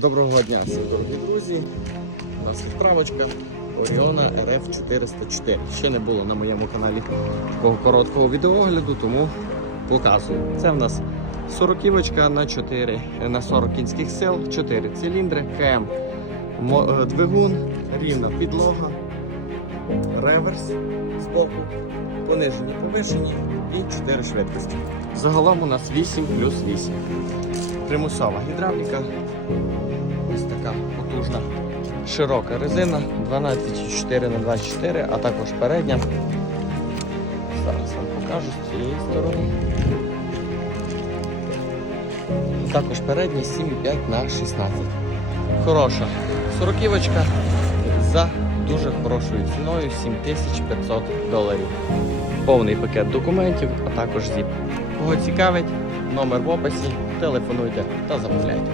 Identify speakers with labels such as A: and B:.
A: Доброго дня всім дорогі друзі. У нас відправочка Оріона RF 404. Ще не було на моєму каналі такого короткого відеогляду, тому показую. Це в нас 40 на 4 на 40 кінських сил, 4 циліндри, КМ е, двигун, рівна підлога, реверс з боку, понижені повишені і 4 швидкості. Загалом у нас 8 плюс 8. Примусова гідравліка. Така потужна широка резина 12,4 на 24, а також передня. Зараз вам покажу з цієї сторони. Також передня 7,5 на 16. Хороша сороківочка за дуже хорошою ціною 7500 доларів. Повний пакет документів, а також зіп. Кого цікавить, номер в описі, телефонуйте та замовляйте.